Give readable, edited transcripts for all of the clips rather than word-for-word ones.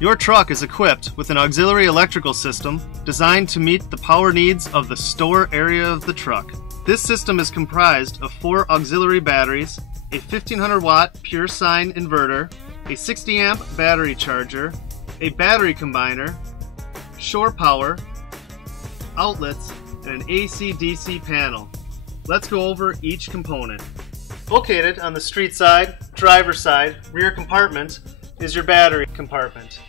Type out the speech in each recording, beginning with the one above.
Your truck is equipped with an auxiliary electrical system designed to meet the power needs of the store area of the truck. This system is comprised of 4 auxiliary batteries, a 1500 watt pure sine inverter, a 60 amp battery charger, a battery combiner, shore power, outlets, and an AC/DC panel. Let's go over each component. Located on the street side, driver's side, rear compartment is your battery compartment.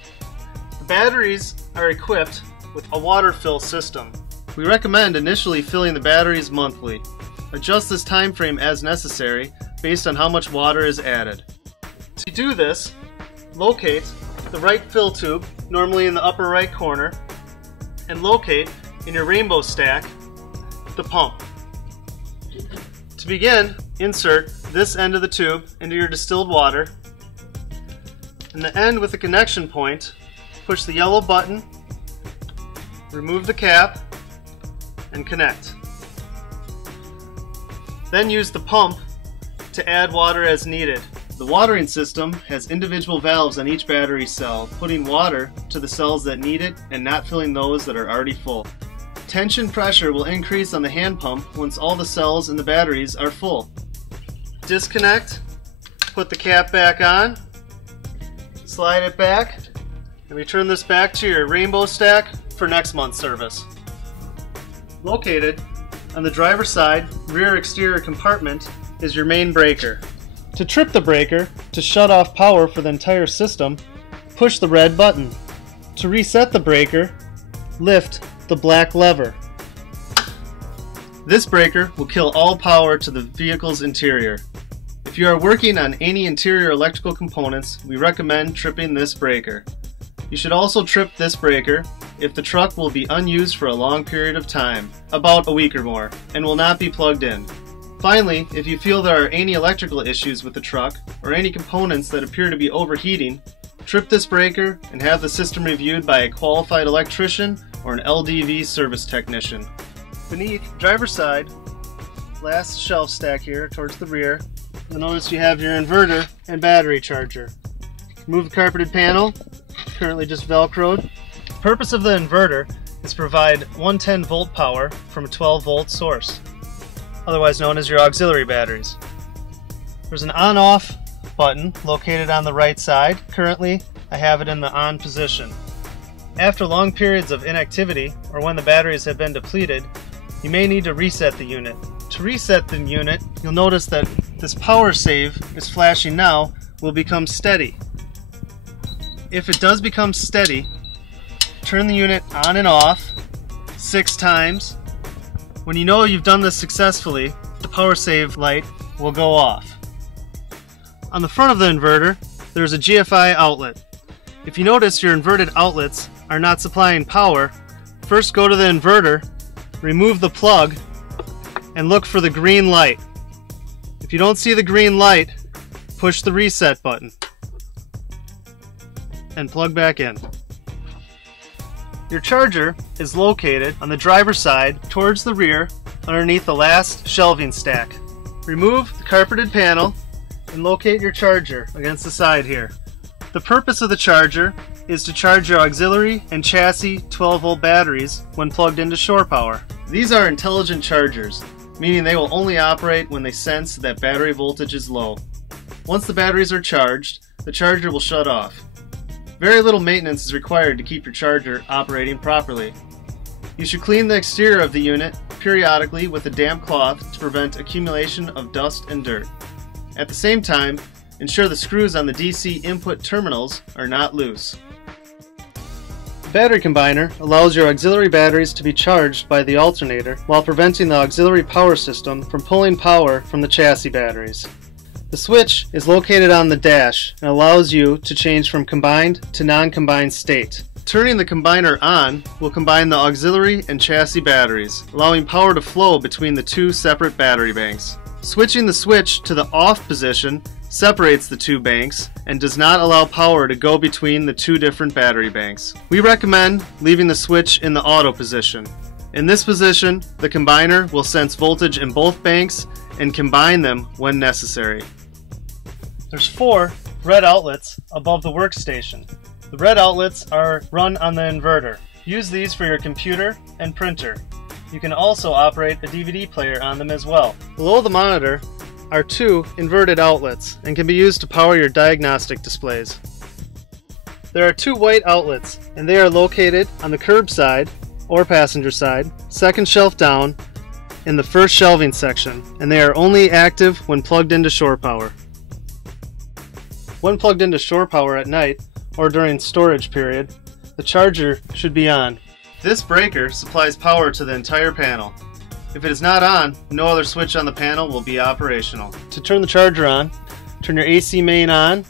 The batteries are equipped with a water fill system. We recommend initially filling the batteries monthly. Adjust this time frame as necessary based on how much water is added. To do this, locate the right fill tube, normally in the upper right corner, and locate in your rainbow stack the pump. To begin, insert this end of the tube into your distilled water, and the end with the connection point, push the yellow button, remove the cap, and connect. Then use the pump to add water as needed. The watering system has individual valves on each battery cell, putting water to the cells that need it and not filling those that are already full. Tension pressure will increase on the hand pump once all the cells in the batteries are full. Disconnect, put the cap back on, slide it back, and return this back to your rainbow stack for next month's service. Located on the driver's side rear exterior compartment is your main breaker. To trip the breaker, to shut off power for the entire system, push the red button. To reset the breaker, lift the black lever. This breaker will kill all power to the vehicle's interior. If you are working on any interior electrical components, we recommend tripping this breaker. You should also trip this breaker if the truck will be unused for a long period of time, about a week or more, and will not be plugged in. Finally, if you feel there are any electrical issues with the truck or any components that appear to be overheating, trip this breaker and have the system reviewed by a qualified electrician or an LDV service technician. Beneath driver's side, last shelf stack here towards the rear, you'll notice you have your inverter and battery charger. Remove the carpeted panel, currently just velcroed. The purpose of the inverter is to provide 110 volt power from a 12 volt source, otherwise known as your auxiliary batteries. There's an on-off button located on the right side. Currently, I have it in the on position. After long periods of inactivity, or when the batteries have been depleted, you may need to reset the unit. To reset the unit, you'll notice that this power save is flashing now will become steady. If it does become steady, turn the unit on and off 6 times. When you know you've done this successfully, the power save light will go off. On the front of the inverter, there's a GFI outlet. If you notice your inverted outlets are not supplying power, first go to the inverter, remove the plug, and look for the green light. If you don't see the green light, push the reset button and plug back in. Your charger is located on the driver's side towards the rear underneath the last shelving stack. Remove the carpeted panel and locate your charger against the side here. The purpose of the charger is to charge your auxiliary and chassis 12 volt batteries when plugged into shore power. These are intelligent chargers, meaning they will only operate when they sense that battery voltage is low. Once the batteries are charged, the charger will shut off. Very little maintenance is required to keep your charger operating properly. You should clean the exterior of the unit periodically with a damp cloth to prevent accumulation of dust and dirt. At the same time, ensure the screws on the DC input terminals are not loose. The battery combiner allows your auxiliary batteries to be charged by the alternator while preventing the auxiliary power system from pulling power from the chassis batteries. The switch is located on the dash and allows you to change from combined to non-combined state. Turning the combiner on will combine the auxiliary and chassis batteries, allowing power to flow between the 2 separate battery banks. Switching the switch to the off position separates the 2 banks and does not allow power to go between the 2 different battery banks. We recommend leaving the switch in the auto position. In this position, the combiner will sense voltage in both banks and combine them when necessary. There's 4 red outlets above the workstation. The red outlets are run on the inverter. Use these for your computer and printer. You can also operate a DVD player on them as well. Below the monitor are two inverted outlets and can be used to power your diagnostic displays. There are two white outlets, and they are located on the curb side or passenger side, second shelf down, in the first shelving section, and they are only active when plugged into shore power. When plugged into shore power at night or during storage period, the charger should be on. This breaker supplies power to the entire panel. If it is not on, no other switch on the panel will be operational. To turn the charger on, turn your AC main on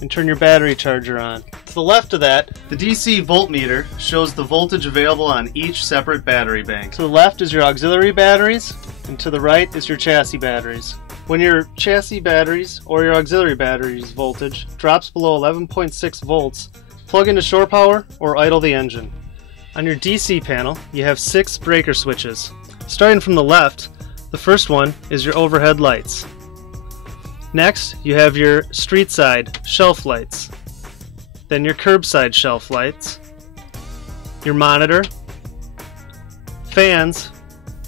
and turn your battery charger on. To the left of that, the DC voltmeter shows the voltage available on each separate battery bank. To the left is your auxiliary batteries, and to the right is your chassis batteries. When your chassis batteries or your auxiliary batteries voltage drops below 11.6 volts, plug into shore power or idle the engine. On your DC panel, you have 6 breaker switches. Starting from the left, the first one is your overhead lights. Next, you have your street side shelf lights. Then your curbside shelf lights, your monitor, fans,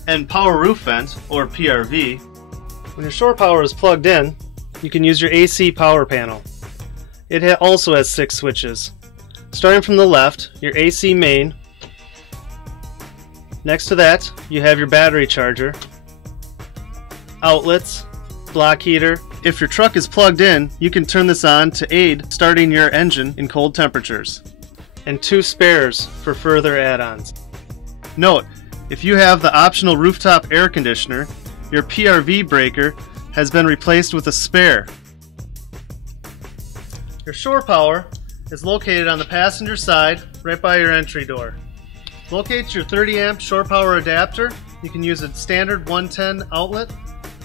and power roof vent, or PRV. When your shore power is plugged in, you can use your AC power panel. It also has 6 switches. Starting from the left, your AC main. Next to that, you have your battery charger, outlets, block heater. If your truck is plugged in, you can turn this on to aid starting your engine in cold temperatures. And 2 spares for further add-ons. Note, if you have the optional rooftop air conditioner, your PRV breaker has been replaced with a spare. Your shore power is located on the passenger side right by your entry door. Locate your 30 amp shore power adapter. You can use a standard 110 outlet.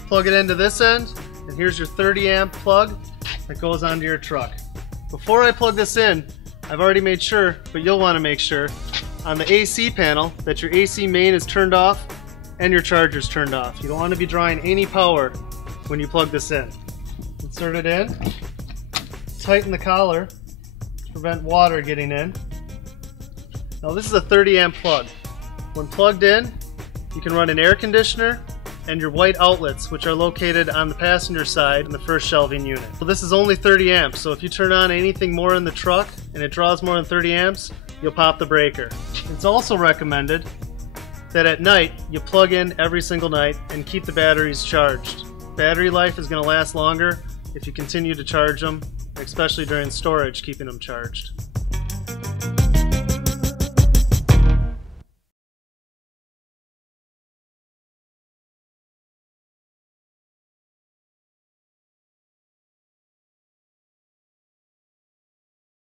Plug it into this end, and here's your 30 amp plug that goes onto your truck. Before I plug this in, I've already made sure, but you'll want to make sure, on the AC panel that your AC main is turned off and your charger's turned off. You don't want to be drawing any power when you plug this in. Insert it in, tighten the collar to prevent water getting in. Now this is a 30 amp plug. When plugged in, you can run an air conditioner and your white outlets, which are located on the passenger side in the first shelving unit. So this is only 30 amps, so if you turn on anything more in the truck and it draws more than 30 amps, you'll pop the breaker. It's also recommended that at night you plug in every single night and keep the batteries charged. Battery life is going to last longer if you continue to charge them, especially during storage, keeping them charged.